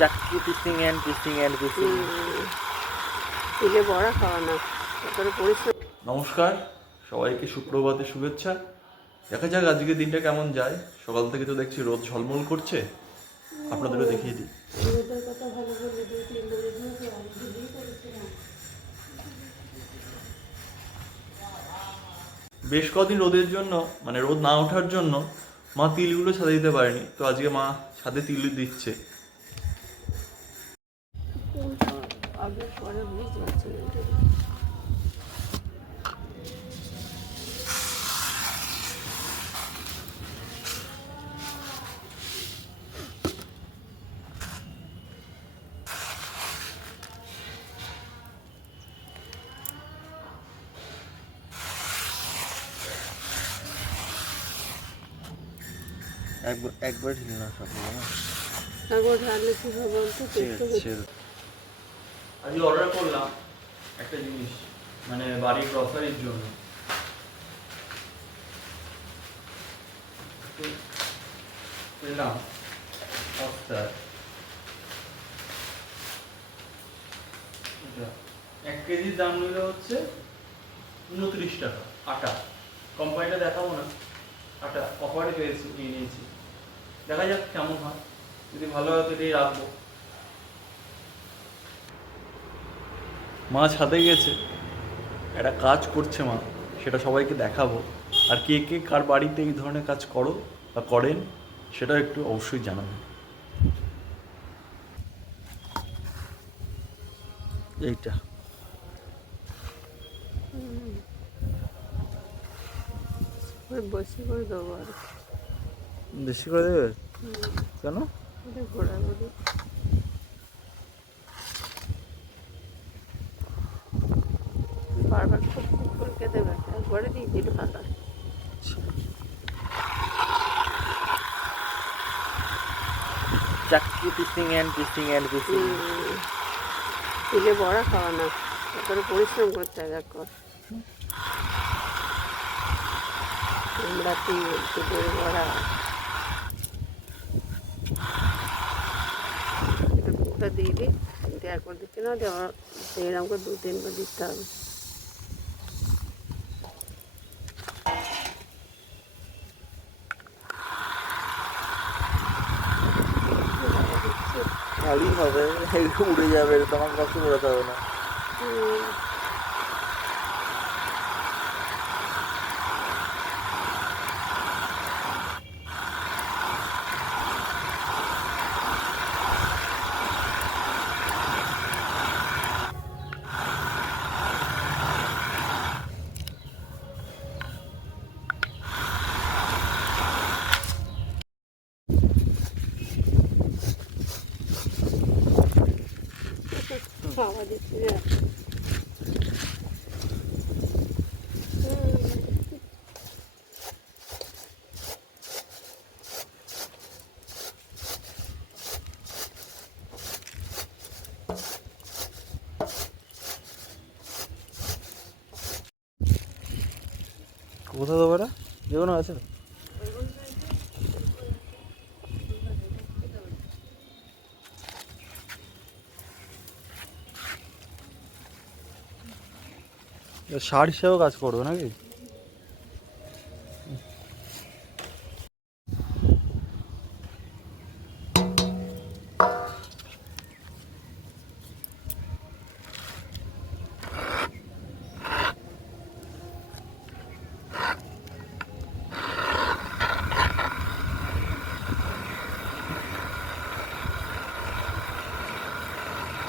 চাকরি পিসিং and পিসিং and পিসিং। তিলে বড়া খাওয়া না, তারপরে পরিশ্রম। নমস্কার, সবাইকে সুপ্রভাতে শুভেচ্ছা। দেখা যাক আজকে দিনটা কেমন যায়। সকাল থেকে তো দেখছি রোদ ঝলমল করছে, আপনাদেরও দেখিয়ে দিই। রোদের কথা ভালো বলে দিয়ে 3 দিন ধরে আমি দিলেই করেছিলাম। বেশ কদিন রোদের জন্য, মানে রোদ না ওঠার জন্য মা তিলগুলো ছাদে দিতে পারেনি, তো আজকে মা ছাদে তিল দিচ্ছে। কোনটা আগে পরে বুঝতে পারছি না। একবার ঢিল না সবগুলো না। একবার ঢাললে কি হবে বলতো? আজকে অর্ডার করলাম একটা জিনিস, মানে বাড়ির গ্রসারির জন্য। পেলাম সস্তায়। 1 কেজির দাম নিল হচ্ছে 29 টাকা। আটা, কোম্পানিটা দেখাবো না, আটা অফারে পেয়েছি, নিয়ে নিয়েছি। দেখা যাক কেমন হয়, যদি ভালো হয় তো এটাই রাখবো। মা ছাদে গেছে, একটা কাজ করছে মা, সেটা সবাইকে দেখাবো। আর কে কে কার বাড়িতে এই ধরনের কাজ করো বা করেন সেটা একটু অবশ্যই জানাবেন। এইটা বেশি করে দেবো আর বেশি করে দেবে কেন? ঘোরাঘুরি বারবার খুব ফুলকে দেবে, একবারে দিয়ে দিল ভালো। চাকরি পিসিং এন্ড পিসিং এন্ড পিসিং। তিলে বড়া খাওয়া না, তারপরে পরিশ্রম করতে হবে। একবার আমরা তিলের বড়া পুরোটা দিয়ে দিই, কিন্তু একবার দিতে না দেওয়া, এরকম করে 2-3 বার দিতে হবে। ভালোই হবে, উড়ে যাবে, তোমার কষ্ট বেরোতে হবে না। খাওয়া দিচ্ছে না। কোথাও দেবো এটা? যেগুলো আছে সার হিসেবেও কাজ করবে নাকি?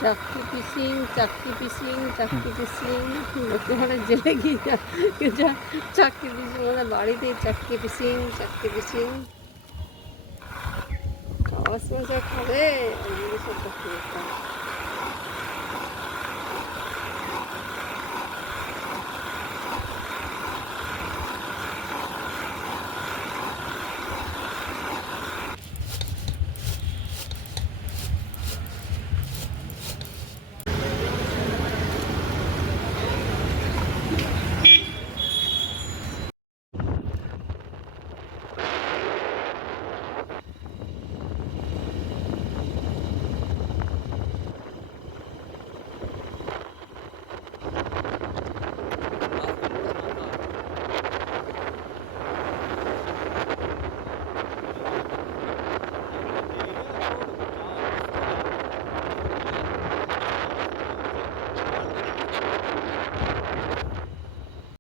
চাকরি পিসিং তোমার জেলে গিয়ে চাকরি পিসিং, আমাদের বাড়িতে চাকরি পিসিং খাওয়ার সময় খাবে।